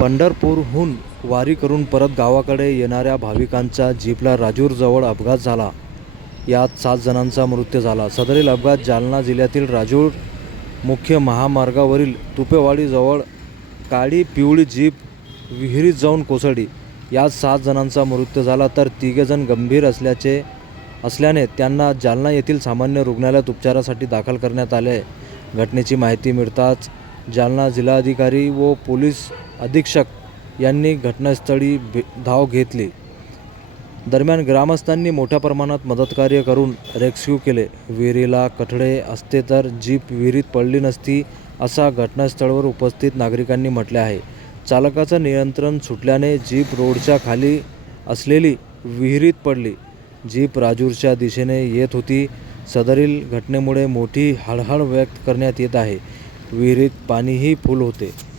पंढरपूरहून वारी करून परत गावाकडे येणाऱ्या भाविकांचा जीपला राजूरजवळ अपघात झाला. यात सात जणांचा मृत्यू झाला. सदरील अपघात जालना जिल्ह्यातील राजूर मुख्य महामार्गावरील तुपेवाडीजवळ काळी पिवळी जीप विहिरीत जाऊन कोसळली. यात सात जणांचा मृत्यू झाला तर तिघेजण गंभीर असल्याचे असल्याने त्यांना जालना येथील सामान्य रुग्णालयात उपचारासाठी दाखल करण्यात आले. घटनेची माहिती मिळताच जालना जिल्हाधिकारी व पोलीस अधीक्षक यांनी घटनास्थळी भे धाव घेतली. दरम्यान ग्रामस्थांनी मोठ्या प्रमाणात मदतकार्य करून रेस्क्यू केले. विहिरीला कठडे असते तर जीप विहिरीत पडली नसती असा घटनास्थळावर उपस्थित नागरिकांनी म्हटले आहे. चालकाचं नियंत्रण सुटल्याने जीप रोडच्या खाली असलेली विहिरीत पडली. जीप राजूरच्या दिशेने येत होती. सदरील घटनेमुळे मोठी हळहळ व्यक्त करण्यात येत आहे. विहिरीत पाणीही फुल होते.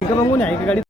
का मागून आहे का गाडी